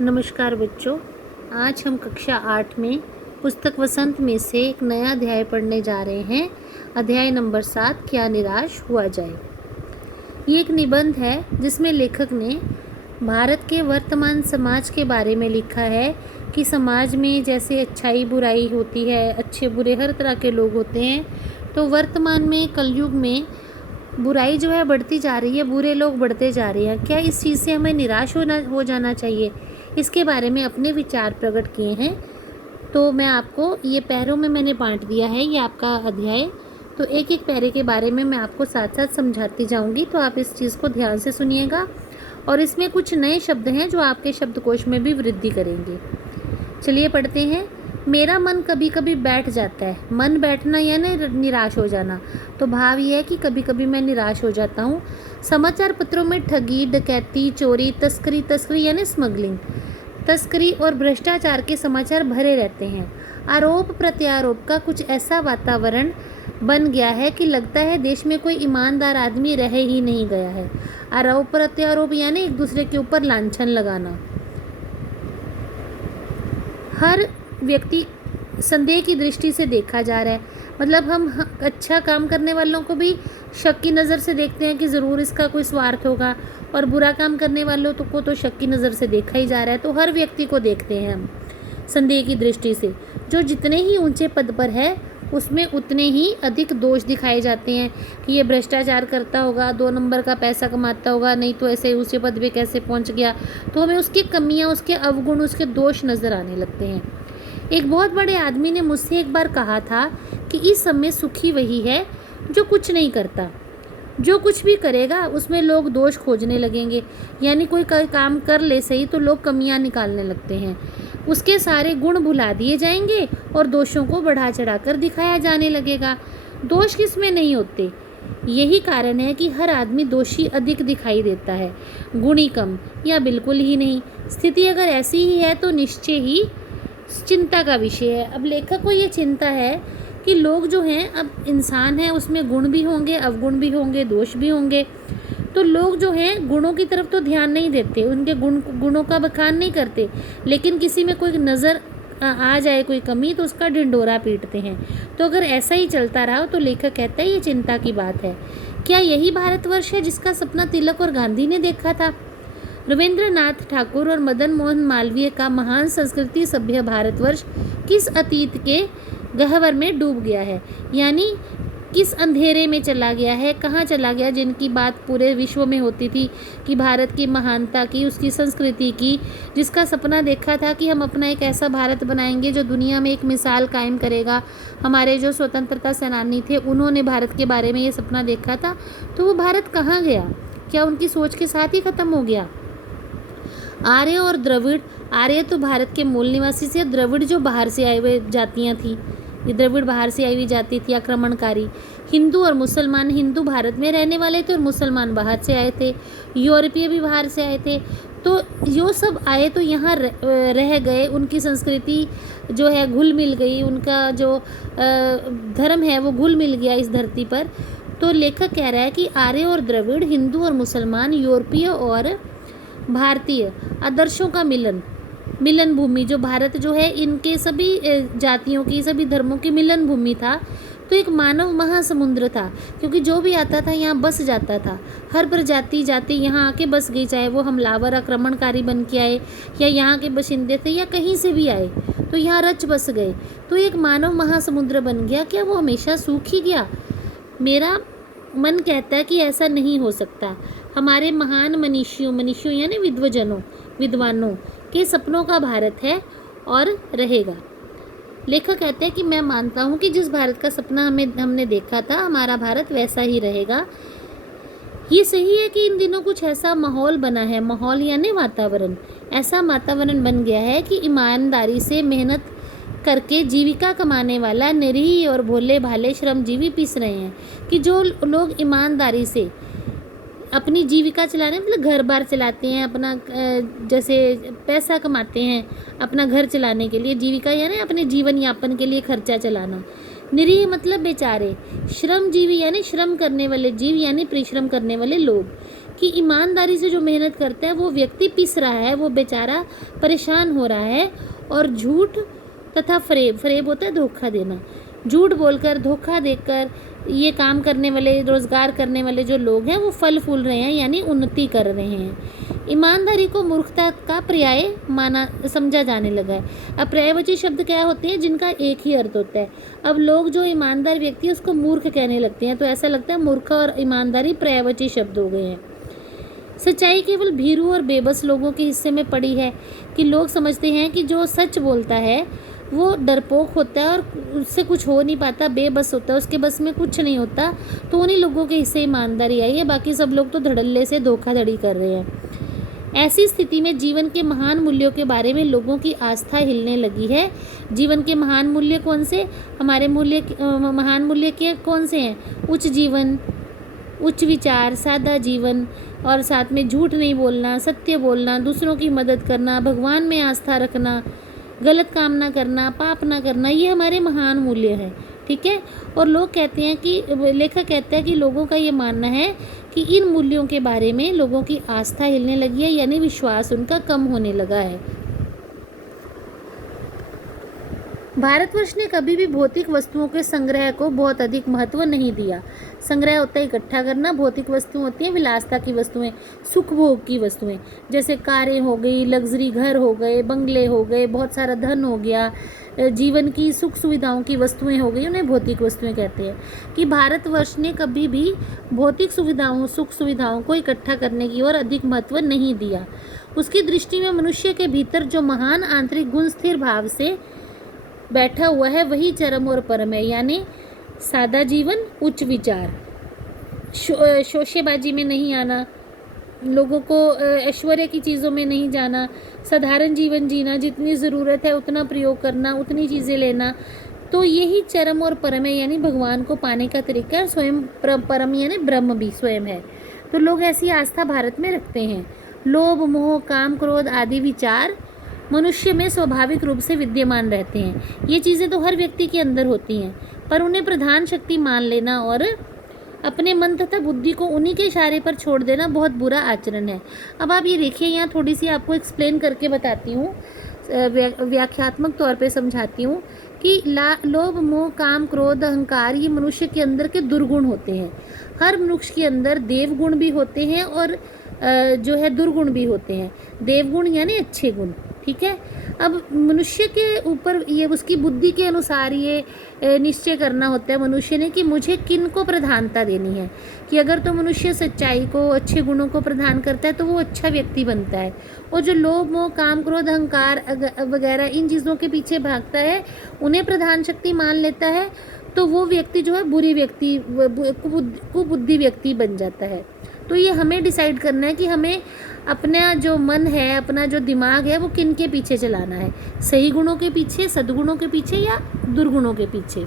नमस्कार बच्चों। आज हम कक्षा 8 में पुस्तक वसंत में से एक नया अध्याय पढ़ने जा रहे हैं। अध्याय नंबर 7, क्या निराश हुआ जाए। ये एक निबंध है जिसमें लेखक ने भारत के वर्तमान समाज के बारे में लिखा है कि समाज में जैसे अच्छाई बुराई होती है, अच्छे बुरे हर तरह के लोग होते हैं, तो वर्तमान में कलयुग में बुराई जो है बढ़ती जा रही है, बुरे लोग बढ़ते जा रहे हैं। क्या इस चीज़ से हमें निराश हो जाना चाहिए? इसके बारे में अपने विचार प्रकट किए हैं। तो मैं आपको ये पैरों में मैंने बांट दिया है, ये आपका अध्याय। तो एक एक पैरे के बारे में मैं आपको साथ साथ समझाती जाऊंगी, तो आप इस चीज़ को ध्यान से सुनिएगा। और इसमें कुछ नए शब्द हैं जो आपके शब्दकोश में भी वृद्धि करेंगे। चलिए पढ़ते हैं। मेरा मन कभी कभी बैठ जाता है। मन बैठना यानी निराश हो जाना। तो भाव ये है कि कभी कभी मैं निराश हो जाता हूँ। समाचार पत्रों में ठगी, डकैती, चोरी, तस्करी यानी स्मगलिंग, तस्करी और भ्रष्टाचार के समाचार भरे रहते हैं। आरोप प्रत्यारोप का कुछ ऐसा वातावरण बन गया है कि लगता है देश में कोई ईमानदार आदमी रह ही नहीं गया है। आरोप प्रत्यारोप यानी एक दूसरे के ऊपर लांछन लगाना। हर व्यक्ति संदेह की दृष्टि से देखा जा रहा है। मतलब हम अच्छा काम करने वालों को भी शक की नज़र से देखते हैं कि ज़रूर इसका कोई स्वार्थ होगा, और बुरा काम करने वालों को तो शक की नज़र से देखा ही जा रहा है। तो हर व्यक्ति को देखते हैं हम संदेह की दृष्टि से। जो जितने ही ऊंचे पद पर है उसमें उतने ही अधिक दोष दिखाए जाते हैं कि ये भ्रष्टाचार करता होगा, 2 नंबर का पैसा कमाता होगा, नहीं तो ऐसे ऊंचे पद पे कैसे पहुंच गया। तो हमें उसकी कमियां, उसके अवगुण, उसके दोष नज़र आने लगते हैं। एक बहुत बड़े आदमी ने मुझसे एक बार कहा था कि इस समय सुखी वही है जो कुछ नहीं करता। जो कुछ भी करेगा उसमें लोग दोष खोजने लगेंगे। यानी कोई काम कर ले सही तो लोग कमियां निकालने लगते हैं। उसके सारे गुण भुला दिए जाएंगे और दोषों को बढ़ा चढ़ाकर दिखाया जाने लगेगा। दोष किसमें नहीं होते। यही कारण है कि हर आदमी दोषी अधिक दिखाई देता है, गुणी कम या बिल्कुल ही नहीं। स्थिति अगर ऐसी ही है तो निश्चय ही चिंता का विषय है। अब लेखक को ये चिंता है कि लोग जो हैं, अब इंसान है उसमें गुण भी होंगे, अवगुण भी होंगे, दोष भी होंगे। तो लोग जो हैं गुणों की तरफ तो ध्यान नहीं देते, उनके गुणों का बखान नहीं करते, लेकिन किसी में कोई नज़र आ जाए कोई कमी तो उसका ढिंढोरा पीटते हैं। तो अगर ऐसा ही चलता रहा तो लेखक कहता है ये चिंता की बात है। क्या यही भारतवर्ष है जिसका सपना तिलक और गांधी ने देखा था? रविंद्रनाथ ठाकुर और मदन मोहन मालवीय का महान संस्कृति सभ्य भारतवर्ष किस अतीत के गह्वर में डूब गया है? यानी किस अंधेरे में चला गया है, कहाँ चला गया, जिनकी बात पूरे विश्व में होती थी कि भारत की महानता की, उसकी संस्कृति की, जिसका सपना देखा था कि हम अपना एक ऐसा भारत बनाएंगे जो दुनिया में एक मिसाल कायम करेगा। हमारे जो स्वतंत्रता सेनानी थे उन्होंने भारत के बारे में ये सपना देखा था। तो वो भारत कहाँ गया? क्या उनकी सोच के साथ ही ख़त्म हो गया? आर्य और द्रविड़, आर्य तो भारत के मूल निवासी से, द्रविड़ जो बाहर से आए हुए जातियाँ थी, ये द्रविड़ बाहर से आई हुई जाति थी, आक्रमणकारी। हिंदू और मुसलमान, हिंदू भारत में रहने वाले थे और मुसलमान बाहर से आए थे। यूरोपीय भी बाहर से आए थे। तो जो सब आए तो यहाँ रह गए, उनकी संस्कृति जो है घुल मिल गई, उनका जो धर्म है वो घुल मिल गया इस धरती पर। तो लेखक कह रहा है कि आर्य और द्रविड़, हिंदू और मुसलमान, यूरोपीय और भारतीय आदर्शों का मिलन भूमि जो भारत जो है, इनके सभी जातियों की, सभी धर्मों की मिलन भूमि था। तो एक मानव महासमुद्र था, क्योंकि जो भी आता था यहाँ बस जाता था। हर प्रजाति जाति यहाँ आके बस गई, चाहे वो हमलावर आक्रमणकारी बन के आए या यहाँ के बाशिंदे थे या कहीं से भी आए, तो यहाँ रच बस गए। तो एक मानव महासमुद्र बन गया। क्या वो हमेशा सूख ही गया? मेरा मन कहता है कि ऐसा नहीं हो सकता। हमारे महान मनीषियों यानी विद्वानों के सपनों का भारत है और रहेगा। लेखक कहते हैं कि मैं मानता हूँ कि जिस भारत का सपना हमने देखा था, हमारा भारत वैसा ही रहेगा। ये सही है कि इन दिनों कुछ ऐसा माहौल बना है, माहौल यानी वातावरण, ऐसा वातावरण बन गया है कि ईमानदारी से मेहनत करके जीविका कमाने वाला निरीह और भोले भाले श्रमजीवी पिस रहे हैं। कि जो लोग ईमानदारी से अपनी जीविका चलाने, मतलब घर बार चलाते हैं, अपना जैसे पैसा कमाते हैं अपना घर चलाने के लिए, जीविका यानी अपने जीवन यापन के लिए खर्चा चलाना। निरीह मतलब बेचारे, श्रमजीवी यानी श्रम करने वाले जीव यानी परिश्रम करने वाले लोग। कि ईमानदारी से जो मेहनत करता है वो व्यक्ति पिस रहा है, वो बेचारा परेशान हो रहा है। और झूठ तथा फरेब, फरेब होता है धोखा देना, झूठ बोलकर धोखा देकर ये काम करने वाले, रोज़गार करने वाले जो लोग हैं वो फल फूल रहे हैं, यानी उन्नति कर रहे हैं। ईमानदारी को मूर्खता का पर्याय माना समझा जाने लगा है। अब पर्यायवाची शब्द क्या होते हैं जिनका एक ही अर्थ होता है। अब लोग जो ईमानदार व्यक्ति है उसको मूर्ख कहने लगते हैं, तो ऐसा लगता है मूर्ख और ईमानदारी पर्यायवाची शब्द हो गए हैं। सच्चाई केवल भीरू और बेबस लोगों के हिस्से में पड़ी है कि लोग समझते हैं कि जो सच बोलता है वो डरपोक होता है और उससे कुछ हो नहीं पाता, बेबस होता है, उसके बस में कुछ नहीं होता, तो उन्हीं लोगों के हिस्से ईमानदारी आई है। बाकी सब लोग तो धड़ल्ले से धोखाधड़ी कर रहे हैं। ऐसी स्थिति में जीवन के महान मूल्यों के बारे में लोगों की आस्था हिलने लगी है। जीवन के महान मूल्य कौन से? हमारे महान मूल्य के कौन से हैं? उच्च जीवन, उच्च विचार, सादा जीवन, और साथ में झूठ नहीं बोलना, सत्य बोलना, दूसरों की मदद करना, भगवान में आस्था रखना, गलत काम ना करना, पाप ना करना, ये हमारे महान मूल्य हैं। ठीक है। और लोग कहते हैं कि, लेखक कहता है कि लोगों का ये मानना है कि इन मूल्यों के बारे में लोगों की आस्था हिलने लगी है, यानी विश्वास उनका कम होने लगा है। भारतवर्ष ने कभी भी भौतिक वस्तुओं के संग्रह को बहुत अधिक महत्व नहीं दिया। संग्रह होता है इकट्ठा करना, भौतिक वस्तु होती हैं विलासता की वस्तुएं, सुख भोग की वस्तुएं, जैसे कारें हो गई, लग्जरी घर हो गए, बंगले हो गए, बहुत सारा धन हो गया, जीवन की सुख सुविधाओं की वस्तुएं हो गई, उन्हें भौतिक वस्तुएं कहते हैं। कि भारतवर्ष ने कभी भी भौतिक सुविधाओं, सुख सुविधाओं को इकट्ठा करने की ओर अधिक महत्व नहीं दिया। उसकी दृष्टि में मनुष्य के भीतर जो महान आंतरिक गुण स्थिर भाव से बैठा हुआ है वही चरम और परम है, यानी सादा जीवन, उच्च विचार, शोशेबाजी में नहीं आना, लोगों को ऐश्वर्य की चीज़ों में नहीं जाना, साधारण जीवन जीना, जितनी ज़रूरत है उतना प्रयोग करना, उतनी चीज़ें लेना, तो यही चरम और परम है, यानी भगवान को पाने का तरीका। स्वयं परम यानी ब्रह्म भी स्वयं है। तो लोग ऐसी आस्था भारत में रखते हैं। लोभ, मोह, काम, क्रोध आदि विचार मनुष्य में स्वाभाविक रूप से विद्यमान रहते हैं। ये चीज़ें तो हर व्यक्ति के अंदर होती हैं, पर उन्हें प्रधान शक्ति मान लेना और अपने मन तथा बुद्धि को उन्हीं के इशारे पर छोड़ देना बहुत बुरा आचरण है। अब आप ये देखिए, यहाँ थोड़ी सी आपको एक्सप्लेन करके बताती हूँ, व्याख्यात्मक तौर पे समझाती हूँ कि लोभ, मोह, काम, क्रोध, अहंकार ये मनुष्य के अंदर के दुर्गुण होते हैं। हर मनुष्य के अंदर देवगुण भी होते हैं और जो है दुर्गुण भी होते हैं। देवगुण यानी अच्छे गुण। ठीक है। अब मनुष्य के ऊपर ये उसकी बुद्धि के अनुसार ये निश्चय करना होता है मनुष्य ने कि मुझे किन को प्रधानता देनी है। कि अगर तो मनुष्य सच्चाई को, अच्छे गुणों को प्रदान करता है तो वो अच्छा व्यक्ति बनता है, और जो लोभ, मोह, काम, क्रोध, अहंकार वगैरह इन चीज़ों के पीछे भागता है, उन्हें प्रधान शक्ति मान लेता है, तो वो व्यक्ति जो है बुरी व्यक्ति, कुबुद्धि व्यक्ति बन जाता है। तो ये हमें डिसाइड करना है कि हमें अपना जो मन है, अपना जो दिमाग है, वो किन के पीछे चलाना है, सही गुणों के पीछे, सद्गुणों के पीछे या दुर्गुणों के पीछे।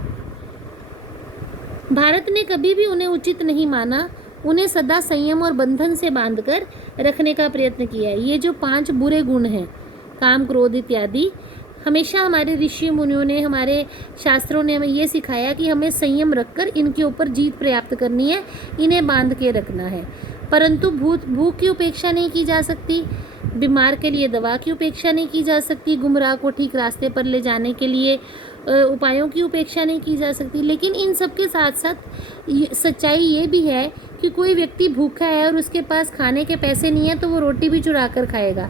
भारत ने कभी भी उन्हें उचित नहीं माना, उन्हें सदा संयम और बंधन से बांधकर रखने का प्रयत्न किया है। ये जो 5 बुरे गुण हैं, काम, क्रोध इत्यादि, हमेशा हमारे ऋषि मुनियों ने, हमारे शास्त्रों ने हमें ये सिखाया कि हमें संयम रखकर इनके ऊपर जीत प्राप्त करनी है, इन्हें बांध के रखना है। परंतु भूख की उपेक्षा नहीं की जा सकती, बीमार के लिए दवा की उपेक्षा नहीं की जा सकती, गुमराह को ठीक रास्ते पर ले जाने के लिए उपायों की उपेक्षा नहीं की जा सकती। लेकिन इन सब के साथ साथ सच्चाई ये भी है कि कोई व्यक्ति भूखा है और उसके पास खाने के पैसे नहीं है तो वो रोटी भी चुरा कर खाएगा।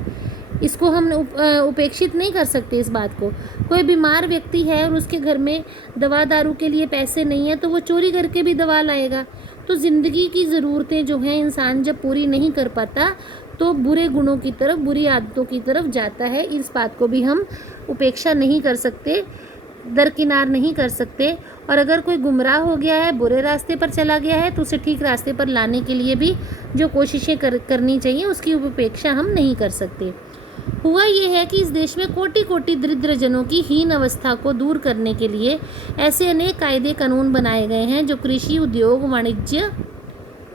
इसको हम उपेक्षित नहीं कर सकते इस बात को। कोई बीमार व्यक्ति है और उसके घर में दवा दारू के लिए पैसे नहीं है तो वो चोरी करके भी दवा लाएगा। तो ज़िंदगी की ज़रूरतें जो हैं इंसान जब पूरी नहीं कर पाता तो बुरे गुणों की तरफ, बुरी आदतों की तरफ जाता है। इस बात को भी हम उपेक्षा नहीं कर सकते, दरकिनार नहीं कर सकते। और अगर कोई गुमराह हो गया है, बुरे रास्ते पर चला गया है, तो उसे ठीक रास्ते पर लाने के लिए भी जो कोशिशें करनी चाहिए उसकी उपेक्षा हम नहीं कर सकते। हुआ ये है कि इस देश में कोटि कोटि दरिद्र जनों की हीन अवस्था को दूर करने के लिए ऐसे अनेक कायदे कानून बनाए गए हैं जो कृषि, उद्योग, वाणिज्य,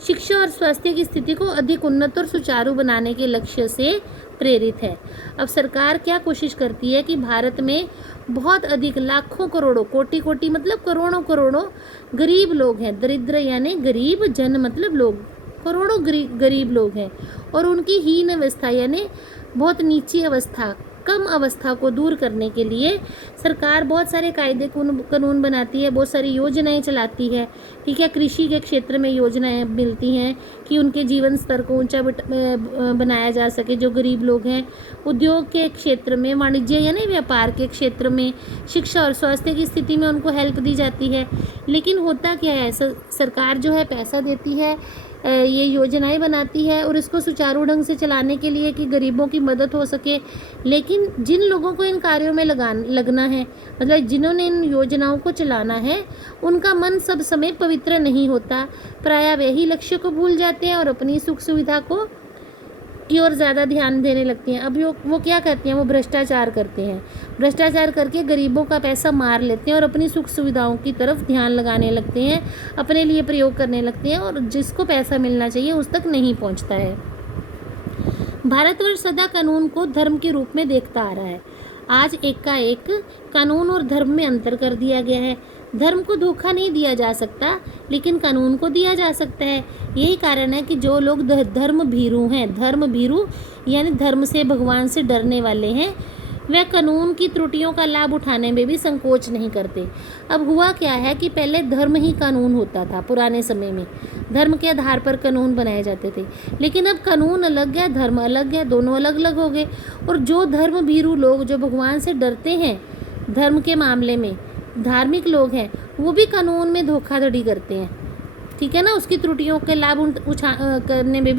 शिक्षा और स्वास्थ्य की स्थिति को अधिक उन्नत और सुचारू बनाने के लक्ष्य से प्रेरित है। अब सरकार क्या कोशिश करती है कि भारत में बहुत अधिक लाखों करोड़ों, कोटि कोटि मतलब करोड़ों करोड़ों गरीब लोग हैं। दरिद्र यानी गरीब, जन मतलब लोग, करोड़ों गरीब लोग हैं और उनकी हीन अवस्था यानी बहुत नीची अवस्था, कम अवस्था को दूर करने के लिए सरकार बहुत सारे कायदे कानून बनाती है, बहुत सारी योजनाएं चलाती है। ठीक है, कृषि के क्षेत्र में योजनाएं मिलती हैं कि उनके जीवन स्तर को ऊंचा बनाया जा सके जो गरीब लोग हैं। उद्योग के क्षेत्र में, वाणिज्य यानी व्यापार के क्षेत्र में, शिक्षा और स्वास्थ्य की स्थिति में उनको हेल्प दी जाती है। लेकिन होता क्या है, सरकार जो है पैसा देती है, ये योजनाएं बनाती है और इसको सुचारू ढंग से चलाने के लिए कि गरीबों की मदद हो सके। लेकिन जिन लोगों को इन कार्यों में लगना है, मतलब जिन्होंने इन योजनाओं को चलाना है, उनका मन सब समय पवित्र नहीं होता। प्रायः वे ही लक्ष्य को भूल जाते हैं और अपनी सुख सुविधा की ओर ज़्यादा ध्यान देने लगती हैं। अब वो क्या करते हैं, वो भ्रष्टाचार करते हैं। भ्रष्टाचार करके गरीबों का पैसा मार लेते हैं और अपनी सुख सुविधाओं की तरफ ध्यान लगाने लगते हैं, अपने लिए प्रयोग करने लगते हैं और जिसको पैसा मिलना चाहिए उस तक नहीं पहुंचता है। भारतवर्ष सदा कानून को धर्म के रूप में देखता आ रहा है। आज एकाएक कानून और धर्म में अंतर कर दिया गया है। धर्म को धोखा नहीं दिया जा सकता, लेकिन कानून को दिया जा सकता है। यही कारण है कि जो लोग धर्म भीरू हैं, धर्म भीरू यानी धर्म से, भगवान से डरने वाले हैं, वह कानून की त्रुटियों का लाभ उठाने में भी संकोच नहीं करते। अब हुआ क्या है कि पहले धर्म ही कानून होता था। पुराने समय में धर्म के आधार पर कानून बनाए जाते थे, लेकिन अब कानून अलग है, धर्म अलग है, दोनों अलग अलग हो गए। और जो धर्म भीरू लोग, जो भगवान से डरते हैं, धर्म के मामले में धार्मिक लोग हैं, वो भी कानून में धोखाधड़ी करते हैं। ठीक है ना, उसकी त्रुटियों के लाभ उठाने में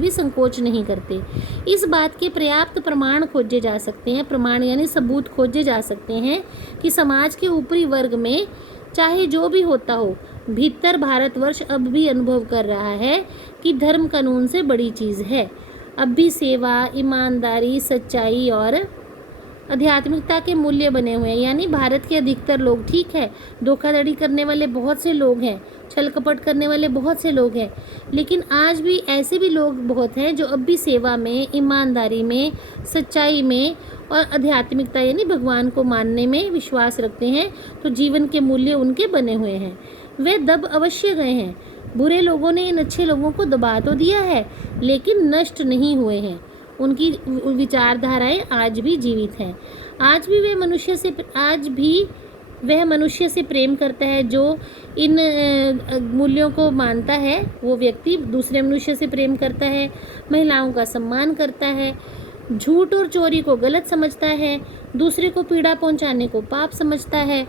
भी संकोच नहीं करते। इस बात के पर्याप्त प्रमाण खोजे जा सकते हैं, प्रमाण यानी सबूत खोजे जा सकते हैं कि समाज के ऊपरी वर्ग में चाहे जो भी होता हो, भीतर भारतवर्ष अब भी अनुभव कर रहा है कि धर्म कानून से बड़ी चीज़ है। अब भी सेवा, ईमानदारी, सच्चाई और आध्यात्मिकता के मूल्य बने हुए हैं। यानी भारत के अधिकतर लोग, ठीक है, धोखाधड़ी करने वाले बहुत से लोग हैं, छल कपट करने वाले बहुत से लोग हैं, लेकिन आज भी ऐसे भी लोग बहुत हैं जो अब भी सेवा में, ईमानदारी में, सच्चाई में और आध्यात्मिकता यानी भगवान को मानने में विश्वास रखते हैं। तो जीवन के मूल्य उनके बने हुए हैं, वे दब अवश्य गए हैं। बुरे लोगों ने इन अच्छे लोगों को दबा तो दिया है, लेकिन नष्ट नहीं हुए हैं। उनकी विचारधाराएं आज भी जीवित हैं। आज भी वह मनुष्य से प्रेम करता है। जो इन मूल्यों को मानता है वो व्यक्ति दूसरे मनुष्य से प्रेम करता है, महिलाओं का सम्मान करता है, झूठ और चोरी को गलत समझता है, दूसरे को पीड़ा पहुंचाने को पाप समझता है।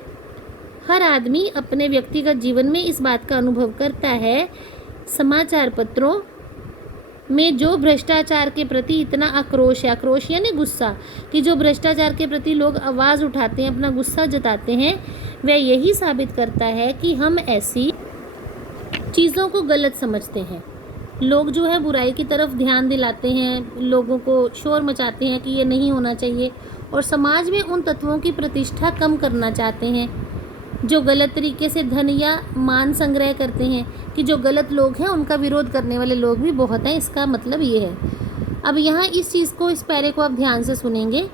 हर आदमी अपने व्यक्तिगत जीवन में इस बात का अनुभव करता है। समाचार पत्रों में जो भ्रष्टाचार के प्रति इतना आक्रोश है, आक्रोश यानी गुस्सा, कि जो भ्रष्टाचार के प्रति लोग आवाज़ उठाते हैं, अपना गुस्सा जताते हैं, वह यही साबित करता है कि हम ऐसी चीज़ों को गलत समझते हैं। लोग जो है बुराई की तरफ ध्यान दिलाते हैं, लोगों को शोर मचाते हैं कि ये नहीं होना चाहिए, और समाज में उन तत्वों की प्रतिष्ठा कम करना चाहते हैं जो गलत तरीके से धन या मान संग्रह करते हैं। कि जो गलत लोग हैं उनका विरोध करने वाले लोग भी बहुत हैं, इसका मतलब ये है। अब यहाँ इस चीज़ को, इस पैरे को आप ध्यान से सुनेंगे।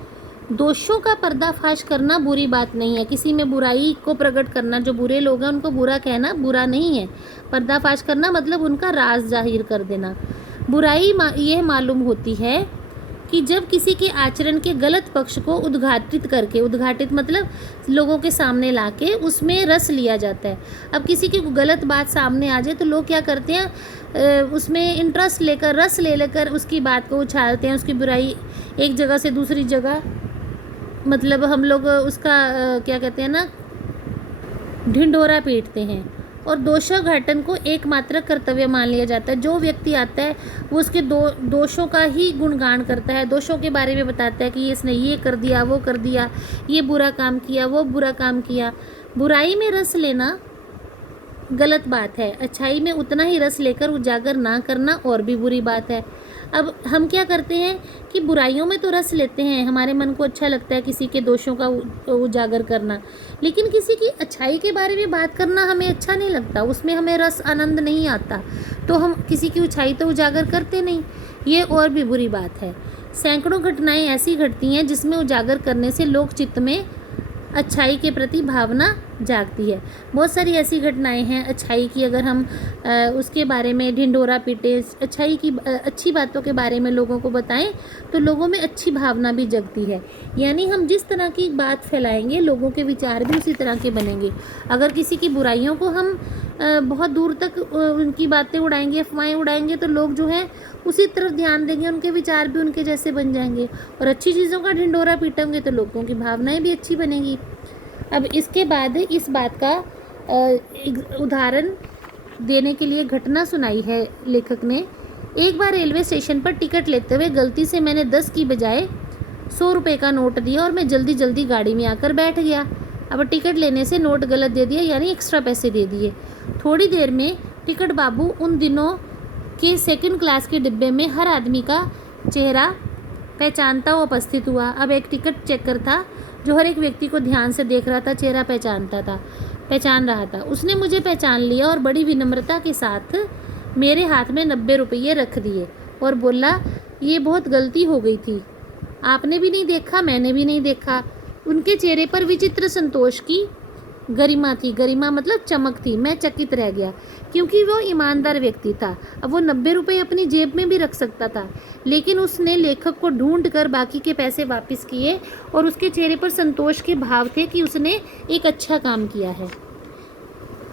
दोषों का पर्दाफाश करना बुरी बात नहीं है। किसी में बुराई को प्रकट करना, जो बुरे लोग हैं उनको बुरा कहना बुरा नहीं है। पर्दाफाश करना मतलब उनका राज जाहिर कर देना। बुराई यह मालूम होती है कि जब किसी के आचरण के गलत पक्ष को उद्घाटित करके, उद्घाटित मतलब लोगों के सामने लाके उसमें रस लिया जाता है। अब किसी की गलत बात सामने आ जाए तो लोग क्या करते हैं, उसमें इंटरेस्ट लेकर, रस ले लेकर उसकी बात को उछालते हैं, उसकी बुराई एक जगह से दूसरी जगह, मतलब हम लोग उसका क्या कहते हैं ना, ढिंढोरा पीटते हैं। और दोषाघाटन को एकमात्र कर्तव्य मान लिया जाता है। जो व्यक्ति आता है वो उसके दोषों का ही गुणगान करता है, दोषों के बारे में बताता है कि इसने ये कर दिया, वो कर दिया, ये बुरा काम किया, वो बुरा काम किया। बुराई में रस लेना गलत बात है। अच्छाई में उतना ही रस लेकर उजागर ना करना और भी बुरी बात है। अब हम क्या करते हैं कि बुराइयों में तो रस लेते हैं, हमारे मन को अच्छा लगता है किसी के दोषों का उजागर करना, लेकिन किसी की अच्छाई के बारे में बात करना हमें अच्छा नहीं लगता, उसमें हमें रस आनंद नहीं आता, तो हम किसी की अच्छाई तो उजागर करते नहीं। ये और भी बुरी बात है। सैकड़ों घटनाएं ऐसी घटती हैं जिसमें उजागर करने से लोक चित्त में अच्छाई के प्रति भावना जागती है। बहुत सारी ऐसी घटनाएं हैं अच्छाई की, अगर हम उसके बारे में ढिंढोरा पीटे, अच्छाई की अच्छी बातों के बारे में लोगों को बताएं तो लोगों में अच्छी भावना भी जगती है। यानी हम जिस तरह की बात फैलाएंगे लोगों के विचार भी उसी तरह के बनेंगे। अगर किसी की बुराइयों को हम बहुत दूर तक उनकी बातें उड़ाएंगे, अफवाहें उड़ाएंगे, तो लोग जो है उसी तरफ ध्यान देंगे, उनके विचार भी उनके जैसे बन जाएंगे। और अच्छी चीज़ों का ढिंढोरा पीटेंगे तो लोगों की भावनाएं भी अच्छी बनेगी। अब इसके बाद इस बात का एक उदाहरण देने के लिए घटना सुनाई है लेखक ने। एक बार रेलवे स्टेशन पर टिकट लेते हुए गलती से मैंने 10 की बजाय 100 रुपये का नोट दिया और मैं जल्दी जल्दी गाड़ी में आकर बैठ गया। अब टिकट लेने से नोट गलत दे दिया, यानी एक्स्ट्रा पैसे दे दिए। थोड़ी देर में टिकट बाबू उन दिनों के सेकंड क्लास के डिब्बे में हर आदमी का चेहरा पहचानता हुआ उपस्थित हुआ। अब एक टिकट चेकर था जो हर एक व्यक्ति को ध्यान से देख रहा था, चेहरा पहचान रहा था। उसने मुझे पहचान लिया और बड़ी विनम्रता के साथ मेरे हाथ में 90 रुपये रख दिए और बोला, ये बहुत गलती हो गई थी, आपने भी नहीं देखा, मैंने भी नहीं देखा। उनके चेहरे पर विचित्र संतोष की गरिमा थी। गरिमा मतलब चमक थी। मैं चकित रह गया क्योंकि वो ईमानदार व्यक्ति था। अब वो 90 रुपये अपनी जेब में भी रख सकता था, लेकिन उसने लेखक को ढूंढ कर बाकी के पैसे वापस किए और उसके चेहरे पर संतोष के भाव थे कि उसने एक अच्छा काम किया है।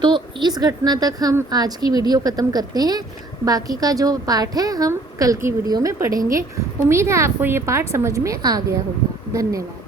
तो इस घटना तक हम आज की वीडियो ख़त्म करते हैं। बाकी का जो पार्ट है हम कल की वीडियो में पढ़ेंगे। उम्मीद है आपको ये पार्ट समझ में आ गया होगा। धन्यवाद।